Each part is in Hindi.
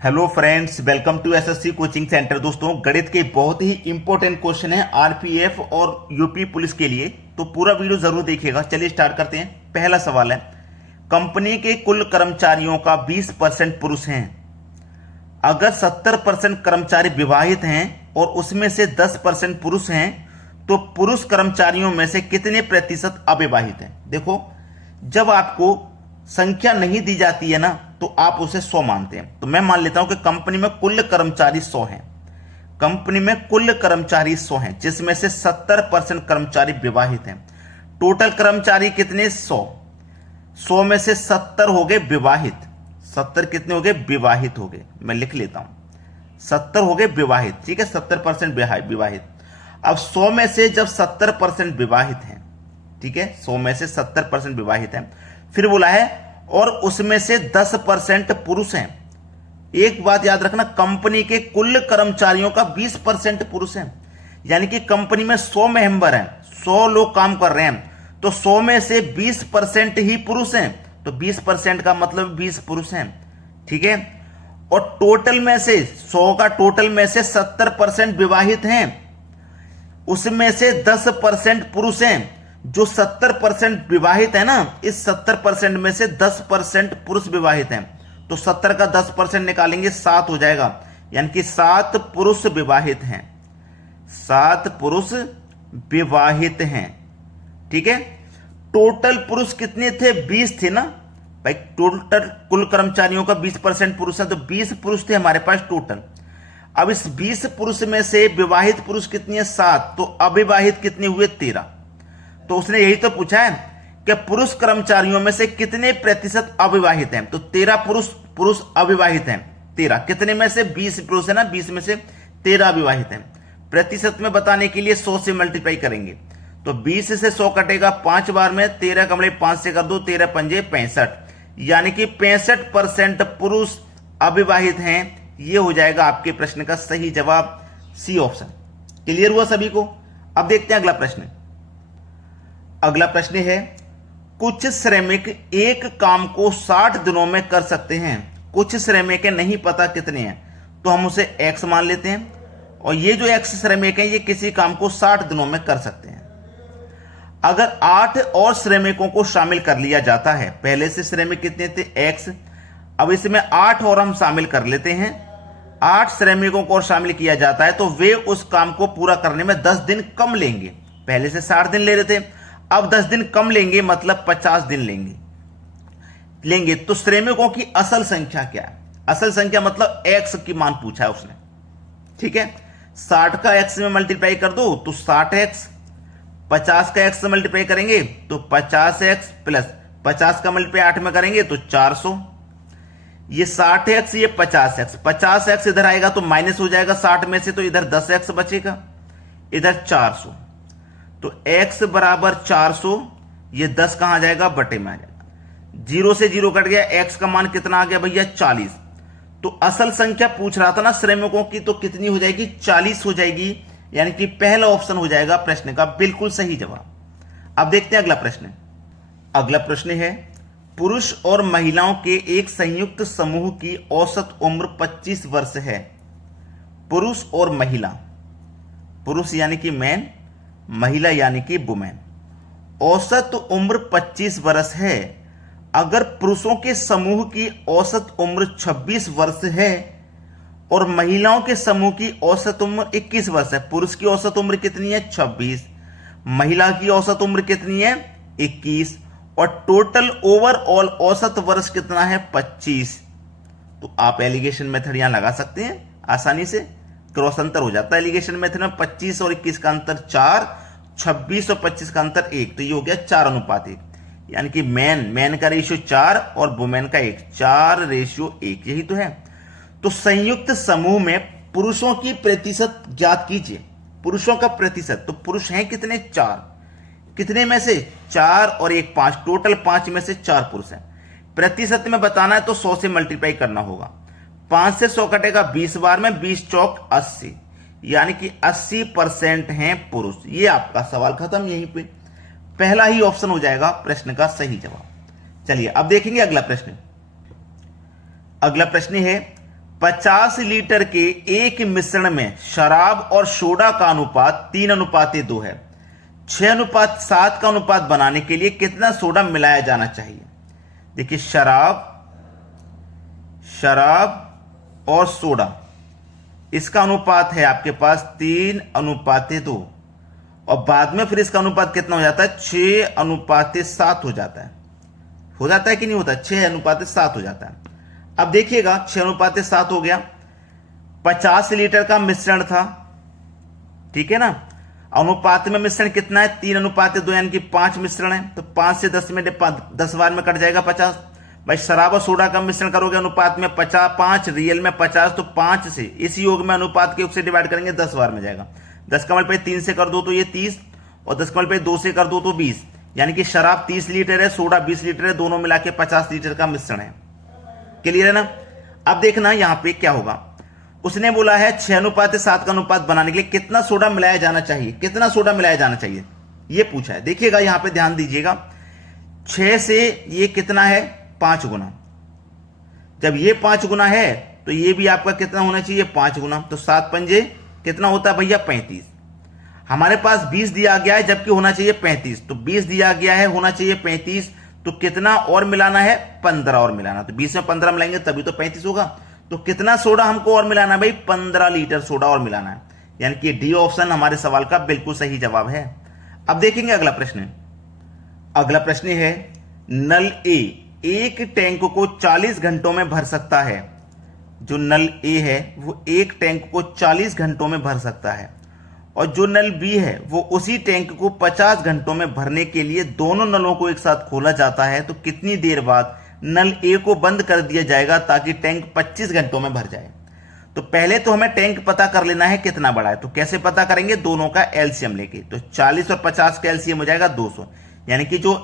Hello friends, welcome to SSC coaching centre. दोस्तों, गणित के बहुत ही इंपॉर्टेंट क्वेश्चन है आरपीएफ और यूपी पुलिस के लिए, तो पूरा वीडियो जरूर देखिएगा। चलिए स्टार्ट करते हैं। पहला सवाल है, कंपनी के कुल कर्मचारियों का 20% पुरुष हैं। अगर 70% कर्मचारी विवाहित हैं और उसमें से 10% पुरुष हैं, तो पुरुष कर्मचारियों में से कितने प्रतिशत अविवाहित हैं? देखो, जब आपको संख्या नहीं दी जाती है ना, तो आप उसे 100 मानते हैं। तो मैं मान लेता हूं कि कंपनी में कुल कर्मचारी 100 हैं। कंपनी में कुल कर्मचारी 100 हैं, जिसमें से 70% कर्मचारी विवाहित हैं। टोटल कर्मचारी कितने? 100। 100 में से 70 हो गए विवाहित। 70 कितने हो गए? विवाहित हो गए। मैं लिख लेता हूं, 70 हो गए विवाहित। ठीक है, 70% विवाहित। अब 100 में से जब 70% विवाहित हैं, ठीक है, 100 में से 70% विवाहित हैं, फिर बोला है और उसमें से 10% पुरुष हैं। एक बात याद रखना, कंपनी के कुल कर्मचारियों का 20% पुरुष हैं। यानी कि कंपनी में 100 मेंबर हैं, 100 लोग काम कर रहे हैं, तो 100 में से 20% ही पुरुष हैं। तो 20% का मतलब 20 पुरुष हैं। ठीक है, और टोटल में से 100 का टोटल में से 70% विवाहित हैं, उसमें से 10% पुरुष हैं। जो 70% विवाहित है ना, इस 70% में से 10% पुरुष विवाहित हैं। तो 70 का 10% निकालेंगे, 7 हो जाएगा। यानी कि 7 पुरुष विवाहित हैं। 7 पुरुष विवाहित हैं। ठीक है, टोटल पुरुष कितने थे? 20 थे ना भाई। टोटल कुल कर्मचारियों का 20% पुरुष है, तो 20 पुरुष थे हमारे पास टोटल। अब इस 20 पुरुष में से विवाहित पुरुष कितने हैं? 7। तो अविवाहित कितने हुए? 13। तो उसने यही तो पूछा है कि पुरुष कर्मचारियों में से कितने प्रतिशत अविवाहित हैं। तो 13 पुरुष अविवाहित हैं। 13 कितने में से? 20 पुरुष है ना, 20 में से 13 अविवाहित हैं। प्रतिशत में बताने के लिए 100 से मल्टीप्लाई करेंगे, तो 20 से 100 कटेगा 5 बार में। 13 का मतलब 5 से कर दो, 13 पंजे 65। यानी कि 65% पुरुष अविवाहित हैं। यह हो जाएगा आपके प्रश्न का सही जवाब, सी ऑप्शन। क्लियर हुआ सभी को? अब देखते हैं अगला प्रश्न। अगला प्रश्न है, कुछ श्रमिक एक काम को 60 दिनों में कर सकते हैं। कुछ श्रमिक नहीं पता कितने हैं, तो हम उसे x मान लेते हैं। और ये जो x श्रमिक हैं, ये किसी काम को 60 दिनों में कर सकते हैं। अगर 8 और श्रमिकों को शामिल कर लिया जाता है, पहले से श्रमिक कितने थे? x। अब इसमें 8 और हम शामिल कर लेते हैं। 8 श्रमिकों को और शामिल किया जाता है, तो वे उस काम को पूरा करने में 10 दिन कम लेंगे। पहले से 60 दिन ले रहे थे, अब 10 दिन कम लेंगे, मतलब 50 दिन लेंगे। तो श्रमिकों की असल संख्या क्या है? असल संख्या मतलब x की मान पूछा है उसने। ठीक है, 60 का x में मल्टीप्लाई कर दो तो 60x, 50 का x से मल्टीप्लाई करेंगे तो 50x, प्लस 50 का मल्टीप्लाई 8 में करेंगे तो 400। ये 60x, ये 50x। 50x इधर आएगा तो माइनस हो जाएगा 60 में से, तो इधर 10x बचेगा, इधर 400। तो x बराबर 400, ये 10 कहां जाएगा? बटे में आ जाएगा। 0 से 0 कट गया, x का मान कितना आ गया भैया? 40। तो असल संख्या पूछ रहा था ना श्रमिकों की, तो कितनी हो जाएगी? 40 हो जाएगी। यानी कि पहला ऑप्शन हो जाएगा प्रश्न का बिल्कुल सही जवाब। अब देखते हैं अगला प्रश्न। अगला प्रश्न है, पुरुष और महिलाओं के एक संयुक्त समूह की औसत उम्र 25 वर्ष है। पुरुष और महिला, पुरुष यानी कि मैन, महिला यानी कि वुमेन। औसत उम्र 25 वर्ष है। अगर पुरुषों के समूह की औसत उम्र 26 वर्ष है और महिलाओं के समूह की औसत उम्र 21 वर्ष है। पुरुष की औसत उम्र कितनी है? 26। महिला की औसत उम्र कितनी है? 21। और टोटल ओवरऑल औसत वर्ष कितना है? 25। तो आप एलिगेशन मेथड यहां लगा सकते हैं आसानी से। क्रॉस अंतर हो जाता है एलिगेशन मेथड में। 25 और 21 का अंतर 4, 26 और 25 का अंतर 1, तो ये हो गया 4:1। यानी कि मैन का रेशियो 4 और वुमेन का 1, 4:1। यही तो है। तो संयुक्त समूह में पुरुषों की प्रतिशत ज्ञात कीजिए। पुरुषों का प्रतिशत, तो पुरुष हैं कितने? 4। कितने में से? 4 और 1 5, टोटल 5 में से 4 पुरुष हैं। प्रतिशत में बताना है तो 100 से मल्टीप्लाई करना होगा। 5 से 100 कटेगा 20 बार में, 20 चौक 80। यानी कि 80% हैं पुरुष। ये आपका सवाल खत्म। यहीं पे पहला ही ऑप्शन हो जाएगा प्रश्न का सही जवाब। चलिए अब देखेंगे अगला प्रश्न। अगला प्रश्न है, 50 लीटर के एक मिश्रण में शराब और सोडा का अनुपात 3:2 है। 6:7 का अनुपात बनाने के लिए कितना सोडा मिलाया जाना चाहिए? देखिए, शराब और सोडा, इसका अनुपात है आपके पास 3:2 और बाद में फिर इसका अनुपात कितना हो जाता है? 6:7 हो जाता है। हो जाता है कि नहीं होता? 6:7 हो जाता है। अब देखिएगा, 6:7 हो गया। 50 लीटर का मिश्रण था, ठीक है ना। अनुपात में मिश्रण कितना है? 3:2, यानी कि 5 मिश्रण है, तो 5 से 10 में 10 बार में कट जाएगा 50। भाई शराब और सोडा का मिश्रण करोगे अनुपात में 5 रियल में 50, तो 5 से इस योग में अनुपात के योग से डिवाइड करेंगे 10 बार में जाएगा। 10 का मल्टीप्लाई 3 से कर दो तो ये 30, और 10 का मल्टीप्लाई 2 से कर दो तो 20, यानी कि शराब 30 लीटर है, सोडा 20 लीटर है, दोनों मिला के 50 लीटर का मिश्रण है। क्लियर है ना। अब देखना यहां पे क्या होगा। उसने बोला है 6:7 का अनुपात बनाने के लिए कितना सोडा मिलाया जाना चाहिए, कितना सोडा मिलाया जाना चाहिए, ये पूछा है। देखिएगा यहां पे ध्यान दीजिएगा, 6 से ये कितना है? 5 गुना। जब ये 5 गुना है तो ये भी आपका कितना होना चाहिए? 5 गुना। तो 7 पंजे कितना होता है भैया? 35। हमारे पास 20 दिया गया है, जबकि होना चाहिए 35, तो 20 दिया गया है, होना चाहिए 35, तो कितना और मिलाना है? 15 और मिलाना। तो 20 में 15 मिलाएंगे तभी तो 35 होगा। तो कितना सोडा हमको और मिलाना है भाई? 15 लीटर सोडा और मिलाना है, यानी कि डी ऑप्शन हमारे सवाल का बिल्कुल सही जवाब है। अब देखेंगे अगला प्रश्न। अगला प्रश्न है, नल ए एक टैंक को 40 घंटों में भर सकता है। जो नल ए है वो एक टैंक को 40 घंटों में भर सकता है, और जो नल बी है वो उसी टैंक को 50 घंटों में भरने के लिए दोनों नलों को एक साथ खोला जाता है। तो कितनी देर बाद नल ए को बंद कर दिया जाएगा ताकि टैंक 25 घंटों में भर जाए? तो पहले तो हमें टैंक पता कर लेना है कितना बड़ा है। तो कैसे पता करेंगे? दोनों का एलसीएम लेके। तो 40 और 50 का एलसीएम हो जाएगा 200, यानी कि जो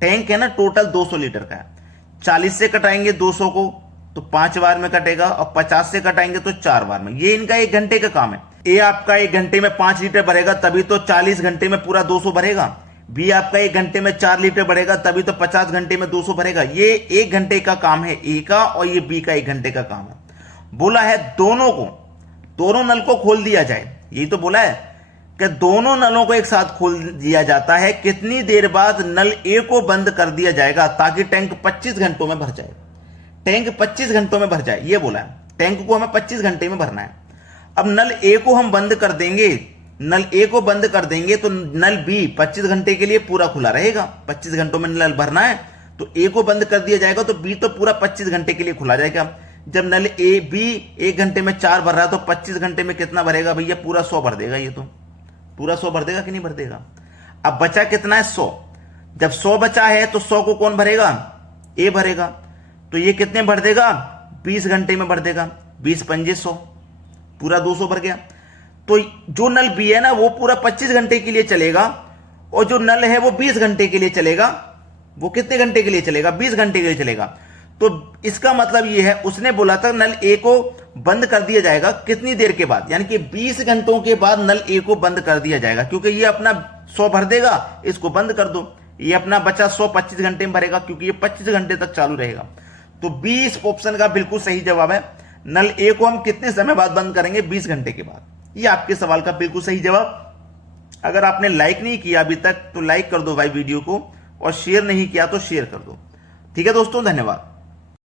टैंक है ना टोटल 200 लीटर का है। 40 से कटाएंगे 200 को तो 5 बार में कटेगा, और 50 से कटाएंगे तो 4 बार में। ये इनका 1 घंटे का काम है। ए आपका 1 घंटे में 5 लीटर भरेगा, तभी तो 40 घंटे में पूरा 200 भरेगा। बी आपका 1 घंटे में 4 लीटर भरेगा, तभी तो 50 घंटे में 200 भरेगा। ये 1 घंटे का काम है ए का, और ये बी का 1 घंटे का काम है। बोला है दोनों नल को खोल दिया जाए। यही तो बोला है कि दोनों नलों को एक साथ खोल दिया जाता है। कितनी देर बाद नल ए को बंद कर दिया जाएगा ताकि टैंक 25 घंटों में भर जाए? टैंक 25 घंटों में भर जाए, ये बोला है। टैंक को हमें 25 घंटे में भरना है। अब नल ए को हम बंद कर देंगे, नल ए को बंद कर देंगे तो नल बी 25 घंटे के लिए पूरा खुला रहेगा। 25 घंटों में नल भरना है तो ए को बंद कर दिया जाएगा, तो बी तो पूरा 25 घंटे के लिए खुला जाएगा। जब नल ए बी 1 घंटे में 4 भर रहा है तो 25 घंटे में कितना भरेगा भैया? पूरा 100 भर देगा। ये तो पूरा 100 भर देगा कि नहीं भर देगा? अब बचा कितना है? 100। जब 100 बचा है तो 100 को कौन भरेगा? ए भरेगा। तो ये कितने भर देगा? 20 घंटे में भर देगा। 20 पंजे 100, पूरा 200 भर गया। तो जो नल बी है ना वो पूरा 25 घंटे के लिए चलेगा, और जो नल है वो 20 घंटे के लिए चलेगा। वो कितने घंटे के लिए चलेगा? 20 घंटे के लिए चलेगा। तो इसका मतलब ये है, उसने बोला था नल ए को बंद कर दिया जाएगा कितनी देर के बाद, यानी कि 20 घंटों के बाद नल ए को बंद कर दिया जाएगा, क्योंकि ये अपना 100 भर देगा, इसको बंद कर दो। ये अपना बचा 100 25 घंटे में भरेगा, क्योंकि ये 25 घंटे तक चालू रहेगा। तो 20 ऑप्शन का बिल्कुल सही जवाब है। नल ए को हम कितने समय बाद बंद करेंगे? 20 घंटे के बाद। ये आपके सवाल का बिल्कुल सही जवाब। अगर आपने लाइक नहीं किया अभी तक तो लाइक कर दो भाई वीडियो को, और शेयर नहीं किया तो शेयर कर दो। ठीक है दोस्तों, धन्यवाद।